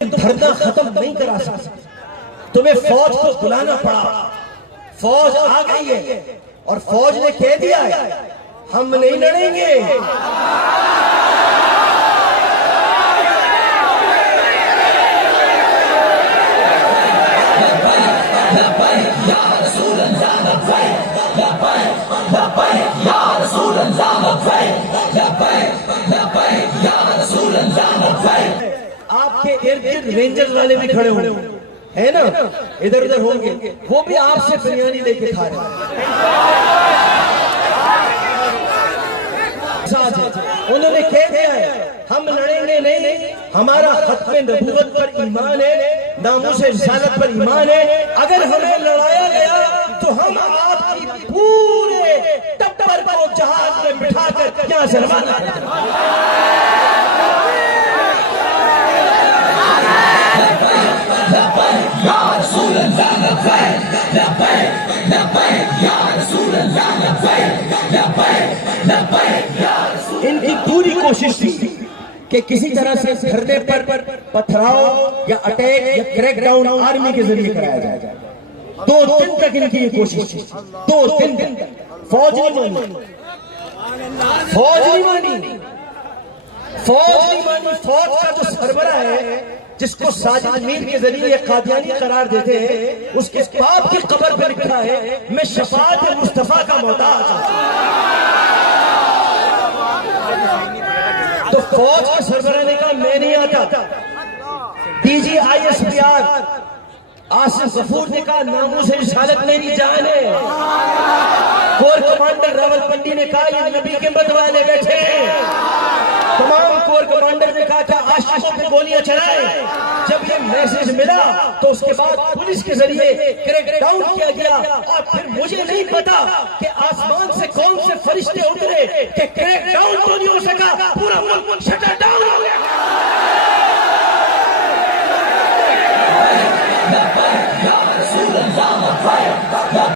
دھرنا ختم نہیں کرا سکتے. تمہیں فوج کو بلانا پڑا. فوج آ گئی ہے اور فوج نے کہہ دیا ہے ہم نہیں لڑیں گے. آپ کے ارد گرد رینجر والے بھی کھڑے ہوں ہے نا, ادھر ادھر ہوں گے, وہ بھی آپ سے بریانی لے کے کھا رہے ہیں. انہوں نے کہہ دیا ہے ہم لڑیں گے نہیں, ہمارا ختم نبوت پر ایمان ہے, ناموس رسالت پر ایمان ہے. اگر ہمیں لڑایا گیا تو ہم آپ کی پورے ٹبر کو جہاز میں بٹھا کر کیا سے روانہ کریں گے. ان کی پوری کوشش تھی کہ کسی طرح سے دھرنے پر پتھراؤ یا اٹیک یا کریک ڈاؤن آرمی کے ذریعے کرایا جائے. 2 دن تک ان کی یہ کوشش تھی, 2 دن. فوج نہیں مانی, فوج نہیں مانی, فوج نہیں مانی. فوج کا جو سربراہ ہے جس کو ساجد میر کے ذریعے قادیانی قرار دیتے ہیں, اس کے باپ کی قبر پر لکھا ہے میں شفاعت مصطفیٰ کا محتاج ہوں. تو فوج کے سربراہ نے کہا میں نہیں آتا. D G I S P R Asif Ghafoor نے کہا ناموس رسالت میری جان ہے. کور کمانڈر راول پنڈی نے کہا یہ نبی کے مت والے بیٹھے ہیں. تمام کور کمانڈر نے کہا تھا عاشقوں پہ گولیاں چلائیں. جب یہ میسج ملا تو اس کے بعد پولیس کے ذریعے کریک ڈاؤن کیا گیا. اور پھر مجھے نہیں پتا کہ آسمان سے کون سے فرشتے اترے کہ کریک ڈاؤن تو نہیں ہو سکا, پورا ملک شٹر ڈاؤن ہو گیا. یا رسول